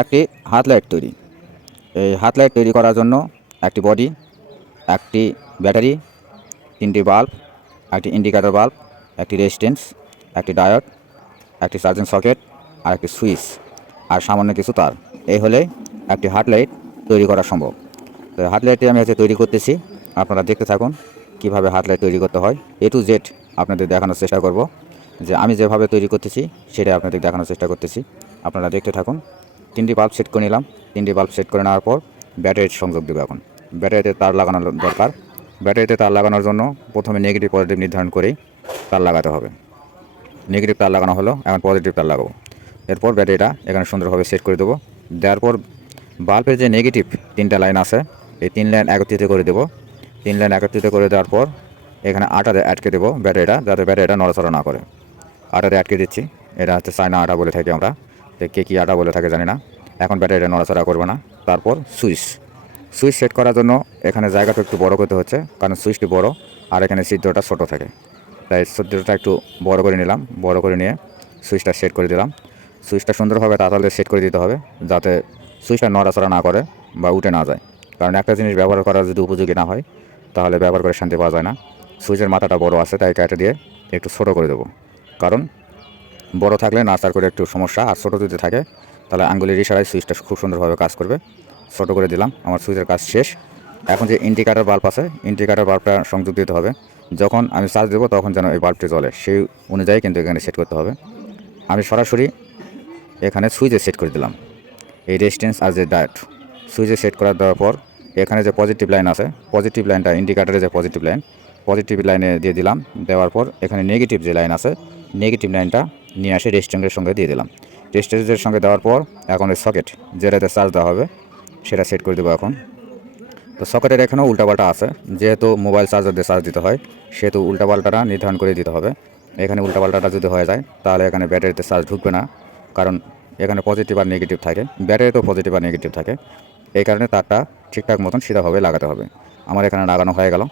একটি হাত লাইট তৈরি। এই হাত লাইট তৈরি করার জন্য একটি বডি একটি ব্যাটারি তিনটি বাল্ব একটি ইন্ডিকেটর বাল্ব একটি রেজিস্ট্যান্স একটি ডায়োড একটি চার্জিং সকেট আর একটি সুইচ আর সামান্য কিছু তার। এই হলে একটি হাট লাইট তৈরি করা সম্ভব। তো হাট লাইটটি আমি হচ্ছে তৈরি করতেছি। আপনারা দেখতে থাকুন কীভাবে হাট লাইট তৈরি করতে হয়। এ টু জেড আপনাদের দেখানোর চেষ্টা করব। যে আমি যেভাবে তৈরি করতেছি, সেটাই আপনাদের দেখানোর চেষ্টা করতেছি। আপনারা দেখতে থাকুন। তিনটি বাল্ব সেট করে নিলাম। তিনটি বাল্ব সেট করে নেওয়ার পর ব্যাটারির সংযোগ দেবো এখন। ব্যাটারিতে তার লাগানো দরকার। ব্যাটারিতে তার লাগানোর জন্য প্রথমে নেগেটিভ পজিটিভ নির্ধারণ করেই তার লাগাতে হবে। নেগেটিভ তার লাগানো হলো, এখন পজিটিভ তার লাগাবো। এরপর ব্যাটারিটা এখানে সুন্দরভাবে সেট করে দেবো। দেওয়ার পর বাল্বের যে নেগেটিভ তিনটা লাইন আছে, এই তিন লাইন একত্রিত করে দেবো। তিন লাইন একত্রিত করে দেওয়ার পর এখানে আটাতে আটকে দেবো ব্যাটারিটা যাতে ব্যাটারিটা নড়াচড়া না করে। আটাতে আটকে দিচ্ছি। এটা হচ্ছে চায়না আটা বলে থাকি আমরা। কে, কী আটা বলে থাকে জানি না। এখন ব্যাটারিটা নড়াচড়া করবে না। তারপর সুইচ। সুইচ সেট করার জন্য এখানে জায়গাটা একটু বড় করতে হচ্ছে, কারণ সুইচটি বড় আর এখানে ছিদ্রটা ছোট থাকে। তাই ছিদ্রটা একটু বড় করে নিলাম, বড় করে নিয়ে সুইচটা সেট করে দিলাম। সুইচটা সুন্দরভাবে তাড়াতাড়ি সেট করে দিতে হবে, যাতে সুইচটা নড়াচড়া না করে বা উঠে না যায়। কারণ একটা জিনিস ব্যবহার করার যদি উপযোগী না হয়, তাহলে ব্যবহার করে শান্তি পাওয়া যায় না। সুইচের মাথাটা বড় আছে, তাই কেটে দিয়ে একটু ছোটো করে দেবো। কারণ বড় থাকলে নাচার করে একটু সমস্যা, আর ছোটো যদি থাকে, তাহলে আঙ্গুলের ইশারায় সুইচটা খুব সুন্দরভাবে কাজ করবে। ছোটো করে দিলাম, আমার সুইচের কাজ শেষ। এখন যে ইন্ডিকেটার বাল্ব আছে, ইন্ডিকেটার বাল্বটা সংযোগ দিতে হবে। যখন আমি চার্জ দেবো, তখন যেন এই বাল্বটি জ্বলে। সেই অনুযায়ী কিন্তু এখানে সেট করতে হবে। আমি সরাসরি এখানে সুইচে সেট করে দিলাম। এই রেজিস্ট্যান্স আর যে ডায়েট সুইচে সেট করার দেওয়ার পর এখানে যে পজিটিভ লাইন আছে, পজিটিভ লাইনটা ইন্ডিকেটারে যে পজিটিভ লাইন, পজিটিভ লাইনে দিয়ে দিলাম। দেওয়ার পর এখানে নেগেটিভ যে লাইন আছে, নেগেটিভ লাইনটা নিয়ে আসে রেজিস্ট্যান্সের সঙ্গে দিয়ে দিলাম। রেজিস্ট্যান্সের সঙ্গে দেওয়ার পর এখন ওই সকেট যেটাতে চার্জ দেওয়া হবে, সেটা সেট করে দেবো এখন। তো সকেটের এখানেও উল্টাপাল্টা আছে। যেহেতু মোবাইল চার্জার দিয়ে চার্জ দিতে হয়, সেহেতু উল্টাপাল্টাটা নির্ধারণ করে দিতে হবে। এখানে উল্টাপাল্টাটা যদি হয়ে যায়, তাহলে এখানে ব্যাটারিতে চার্জ ঢুকবে না। কারণ এখানে পজিটিভ আর নেগেটিভ থাকে। ব্যাটারিতেও পজিটিভ আর নেগেটিভ থাকে। এই কারণে তারটা ঠিকঠাক মতন সিধাভাবে লাগাতে হবে। আমার এখানে লাগানো হয়ে গেল।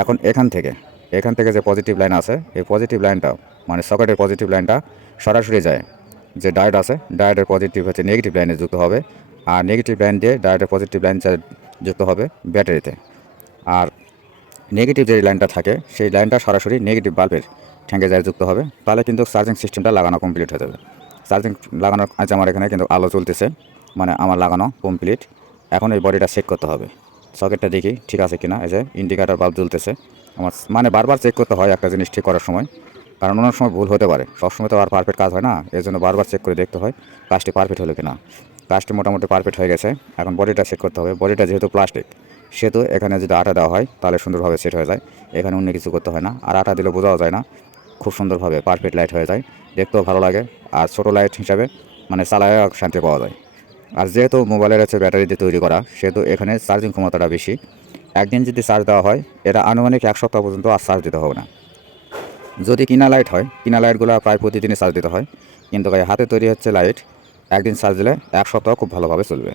এখন এখান থেকে এখান থেকে যে পজিটিভ লাইন আছে, এই পজিটিভ লাইনটা মানে সকেটের পজিটিভ লাইনটা সরাসরি যায়। যে ডায়োড আছে ডায়োডের পজিটিভ হচ্ছে নেগেটিভ লাইনে যুক্ত হবে। আর নেগেটিভ লাইন দিয়ে ডায়োডের পজিটিভ লাইন যুক্ত হবে ব্যাটারিতে আর নেগেটিভ যে লাইনটা থাকে, সেই লাইনটা সরাসরি নেগেটিভ বাল্বের ঠ্যাঙ্গে যায় যুক্ত হবে। তাহলে কিন্তু চার্জিং সিস্টেমটা লাগানো কমপ্লিট হয়ে যাবে। চার্জিং লাগানোর আজ আমার এখানে, কিন্তু আলো চলতেছে। মানে আমার লাগানো কমপ্লিট এখন এই বডিটা সেট করতে হবে। সকেটটা দেখি ঠিক আছে কিনা, এই যে ইন্ডিকেটার বাল্ব জ্বলতেছে। আমার মানে বারবার চেক করতে হয় একটা জিনিস ঠিক করার সময়। কারণ অনেক সময় ভুল হতে পারে। সবসময় তো আর পারফেক্ট কাজ হয় না এর জন্য বারবার চেক করে দেখতে হয় কাজটি পারফেক্ট হলো কিনা। কাজটি মোটামুটি পারফেক্ট হয়ে গেছে, এখন বডিটা সেট করতে হবে। বডিটা যেহেতু প্লাস্টিক সেহেতু এখানে যদি আটা দেওয়া হয়, তাহলে সুন্দরভাবে সেট হয়ে যায়। এখানে অন্য কিছু করতে হয় না, আর আটা দিলে বোঝাও যায় না, খুব সুন্দরভাবে পারফেক্ট লাইট হয়ে যায়। দেখতেও ভালো লাগে, আর ছোটো লাইট হিসাবে মানে চালায় শান্তি পাওয়া যায়। আর যেহেতু মোবাইলের হচ্ছে ব্যাটারি দিয়ে তৈরি করা, সেহেতু এখানে চার্জিং ক্ষমতাটা বেশি। একদিন যদি চার্জ দেওয়া হয়, এটা আনুমানিক এক সপ্তাহ পর্যন্ত আর চার্জ দিতে হবে না। যদি কিনা লাইট হয়, কিনা লাইটগুলো প্রায় প্রতিদিনই চার্জ দিতে হয়। কিন্তু হাতে তৈরি হচ্ছে লাইট একদিন চার্জ দিলে এক সপ্তাহ খুব ভালোভাবে চলবে।